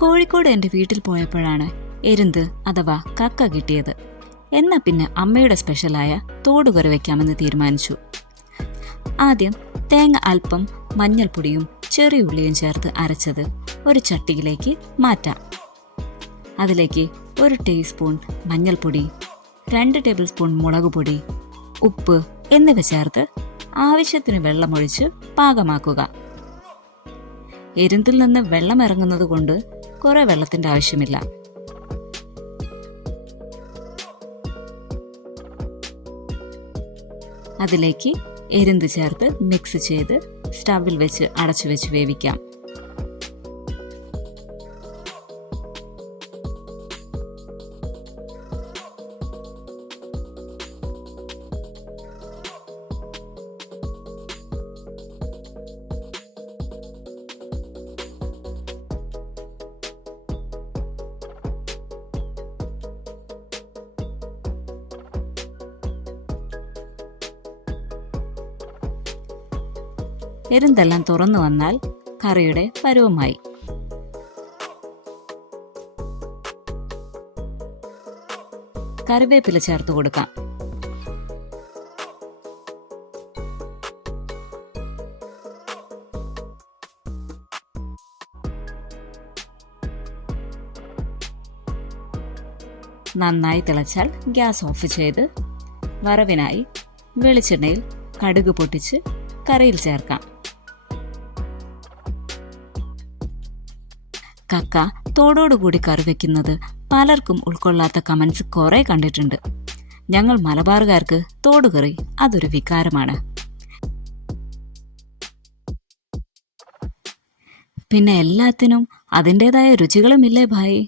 കോഴിക്കോട് എൻ്റെ വീട്ടിൽ പോയപ്പോഴാണ് എരുന്ത് അഥവാ കക്ക കിട്ടിയത്. എന്നാ പിന്നെ അമ്മയുടെ സ്പെഷ്യലായ തോടുകറി വയ്ക്കാമെന്ന് തീരുമാനിച്ചു. ആദ്യം തേങ്ങ അല്പം മഞ്ഞൾപ്പൊടിയും ചെറിയ ഉള്ളിയും ചേർത്ത് അരച്ചത് ഒരു ചട്ടിയിലേക്ക് മാറ്റാം. അതിലേക്ക് 1 ടീസ്പൂൺ മഞ്ഞൾപ്പൊടി, 2 ടേബിൾ സ്പൂൺ മുളക് പൊടി, ഉപ്പ് എന്നിവ ചേർത്ത് ആവശ്യത്തിന് വെള്ളമൊഴിച്ച് പാകമാക്കുക. എരുന്തിൽ നിന്ന് വെള്ളം ഇറങ്ങുന്നത് കൊണ്ട് കുറെ വെള്ളത്തിന്റെ ആവശ്യമില്ല. അതിലേക്ക് എരുന്ത് ചേർത്ത് മിക്സ് ചെയ്ത് സ്റ്റവിൽ വെച്ച് അടച്ചു വെച്ച് വേവിക്കാം. എരുന്തെല്ലാം തുറന്നു വന്നാൽ കറിയുടെ പരുവമായി. കറിവേപ്പില ചേർത്ത് കൊടുക്കാം. നന്നായി തിളച്ചാൽ ഗ്യാസ് ഓഫ് ചെയ്ത് വറവിനായി വെളിച്ചെണ്ണയിൽ കടുക് പൊട്ടിച്ച് കറിയിൽ ചേർക്കാം. കക്ക തോടോടുകൂടി കറി വെക്കുന്നത് പലർക്കും ഉൾക്കൊള്ളാത്ത കമന്റ്സ് കുറെ കണ്ടിട്ടുണ്ട്. ഞങ്ങൾ മലബാറുകാർക്ക് തോടുകറി അതൊരു വികാരമാണ്. പിന്നെ എല്ലാത്തിനും അതിൻ്റെതായ രുചികളുമില്ലേ ഭായി?